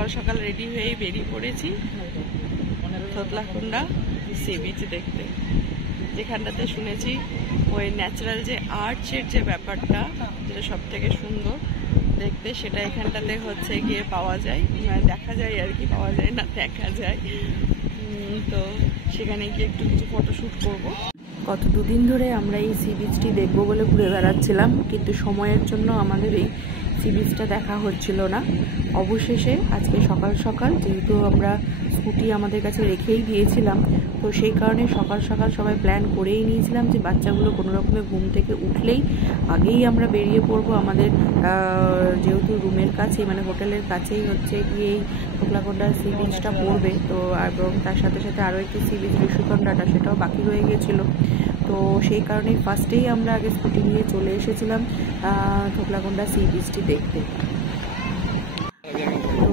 সকাল সকাল রেডি হয়ে বেরিয়ে পড়েছি তোতলাকুন্ডা সি বিচ দেখতে, যেখানটাতে শুনেছি ওই ন্যাচারাল যে আর্চের যে ব্যাপারটা, যেটা সব থেকে সুন্দর দেখতে, সেটা এখানটাতে হচ্ছে গিয়ে পাওয়া যায়, মানে দেখা যায় আর কি, পাওয়া যায় না, দেখা যায়। তো সেখানে গিয়ে একটু কিছু ফটোশ্যুট করবো। গত দুদিন ধরে আমরা এই সি বিচটি দেখবো বলে ঘুরে বেড়াচ্ছিলাম, কিন্তু সময়ের জন্য আমাদের এই সি বিচটা দেখা হচ্ছিল না। অবশেষে আজকে সকাল সকাল, যেহেতু আমরা স্কুটি আমাদের কাছে রেখেই দিয়েছিলাম, তো সেই কারণে সকাল সকাল সবাই প্ল্যান করেই নিয়েছিলাম যে বাচ্চাগুলো কোনো রকমের ঘুম থেকে উঠলেই আগেই আমরা বেরিয়ে পড়বো। আমাদের যেহেতু রুমের কাছেই, মানে হোটেলের কাছেই হচ্ছে গিয়ে এই তোতলাকুন্ডা সি বিচটা পড়বে, তো এবং তার সাথে সাথে আরও একটি সি বিচ ঋষিকন্ডাটা, সেটাও বাকি রয়ে গিয়েছিলো। তো সেই কারণেই ফার্স্টেই আমরা আগে স্কুটি নিয়ে চলে এসেছিলাম তোতলাকুন্ডা সি বিচটি দেখতে। তো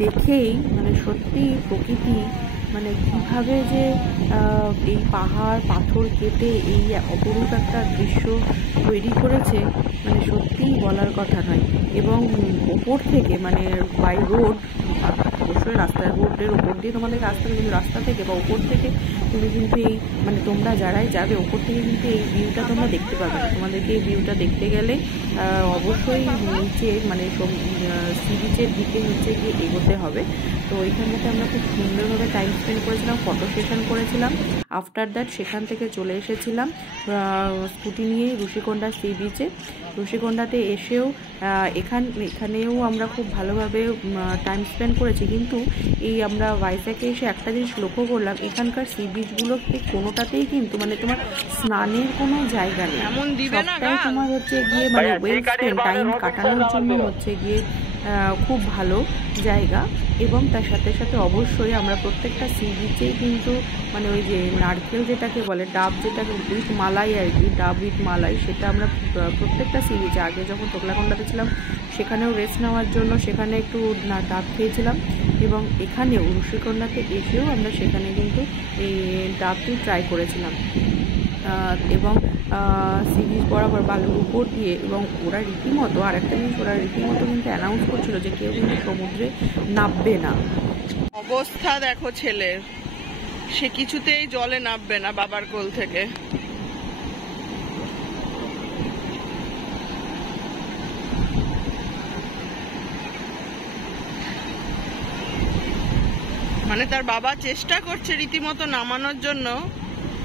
দেখেই মানে সত্যি প্রকৃতি মানে কীভাবে যে এই পাহাড় পাথর কেটে এই অপরূপ একটা দৃশ্য তৈরি করেছে, মানে সত্যিই বলার কথা নয়। এবং ওপর থেকে মানে বাই রোড, অবশ্যই রাস্তার রোডের ওপর দিয়ে তোমাদেরকে আসতে হবে, কিন্তু রাস্তা থেকে বা ওপর থেকে তুমি কিন্তু এই মানে তোমরা যারাই যাবে ওপর থেকে কিন্তু এই ভিউটা তোমরা দেখতে পাবে। তোমাদেরকে এই ভিউটা দেখতে গেলে অবশ্যই নিচে মানে সি বিচের দিকে হচ্ছে গিয়ে এগোতে হবে। তো ওইখানটাতে আমরা খুব সুন্দরভাবে টাইম স্পেন্ড করেছিলাম, ফটো সেশন করেছিলাম। আফটার দ্যাট সেখান থেকে চলে এসেছিলাম স্কুটি নিয়ে ঋষিকন্ডা সি বিচে। ঋষিকন্ডাতে এসেও এখানেও আমরা খুব ভালোভাবে টাইম স্পেন্ড করেছি, কিন্তু এই আমরা ভাইজ্যাগে এসে একটা জিনিস লক্ষ্য করলাম, এখানকার সি বিচগুলোতে কোনোটাতেই কিন্তু মানে তোমার স্নানের কোনো জায়গা নেই। সবটাই তোমার হচ্ছে গিয়ে মানে ওয়েল স্পেন্ড টাইম কাটানোর জন্য হচ্ছে গিয়ে খুব ভালো জায়গা। এবং তার সাথে সাথে অবশ্যই আমরা প্রত্যেকটা সি বিচেই কিন্তু মানে ওই যে নারকেল যেটাকে বলে, ডাব যেটাকে উইথ মালাই আর কি, ডাব উইথ মালাই, সেটা আমরা প্রত্যেকটা সি বিচে, আগে যখন তোতলাকুন্ডাতে ছিলাম সেখানেও রেস্ট নেওয়ার জন্য সেখানে একটু ডাব খেয়েছিলাম, এবং এখানেও ঋষিকন্ডাতে এসেও আমরা সেখানে কিন্তু এই ডাবটি ট্রাই করেছিলাম। এবং সি বিচ বরাবর বালুর উপর দিয়ে, এবং ওরা রীতিমতো আরেকটা জিনিস, ওরা রীতিমতো কিন্তু অ্যানাউন্স করছিল যে কেউ কিন্তু সমুদ্রে নামবে না। অবস্থা দেখো ছেলের, সে কিছুতেই জলে নামবে না বাবার কোল থেকে। মানে তার বাবা চেষ্টা করছে রীতিমতো নামানোর জন্য,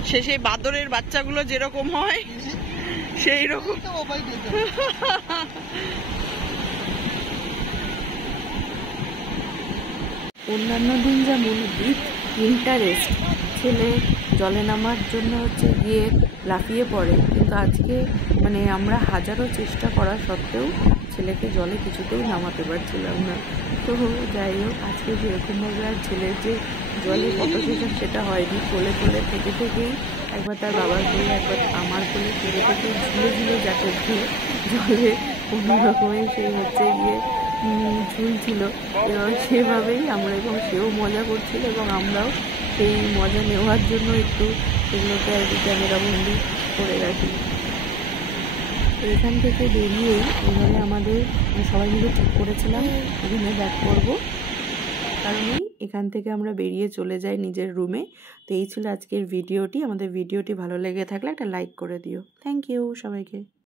সে সেই বাদরের বাচ্চাগুলো যেরকম হয় সেই রকম। অন্যান্য দিন যেমন উইথ ইন্টারেস্ট ছেলে জলে নামার জন্য হচ্ছে গিয়ে লাফিয়ে পড়ে, কিন্তু আজকে মানে আমরা হাজারো চেষ্টা করা সত্ত্বেও ছেলেকে জলে কিছুতেই নামাতে পারছিলাম না। তো যাই হোক, আজকে যেরকমভাবে আর ছেলের যে জলে ফটো সেশন সেটা হয়নি। কোলে কোলে থেকে থেকেই একবার তার বাবার কোলে, একবার আমার কোলে, থেকে থেকে ঝুলে ঝুলে যাকে দিয়ে জলে কোনো রকমের সেই হচ্ছে গিয়ে ঝুলছিল, এবং সেভাবেই আমরা, এবং সেও মজা করছিল এবং আমরাও সেই মজা নেওয়ার জন্য একটু সেগুলোকে আর কি ক্যামেরাবন্দি করে রাখি। এখান থেকে বেরিয়েই এভাবে আমাদের সবাই মিলে ঠিক করেছিলাম রুমে ব্যাক করবো, কারণ এখান থেকে আমরা বেরিয়ে চলে যাই নিজের রুমে। তো এই ছিল আজকের ভিডিওটি। আমাদের ভিডিওটি ভালো লেগে থাকলে একটা লাইক করে দিও। থ্যাংক ইউ সবাইকে।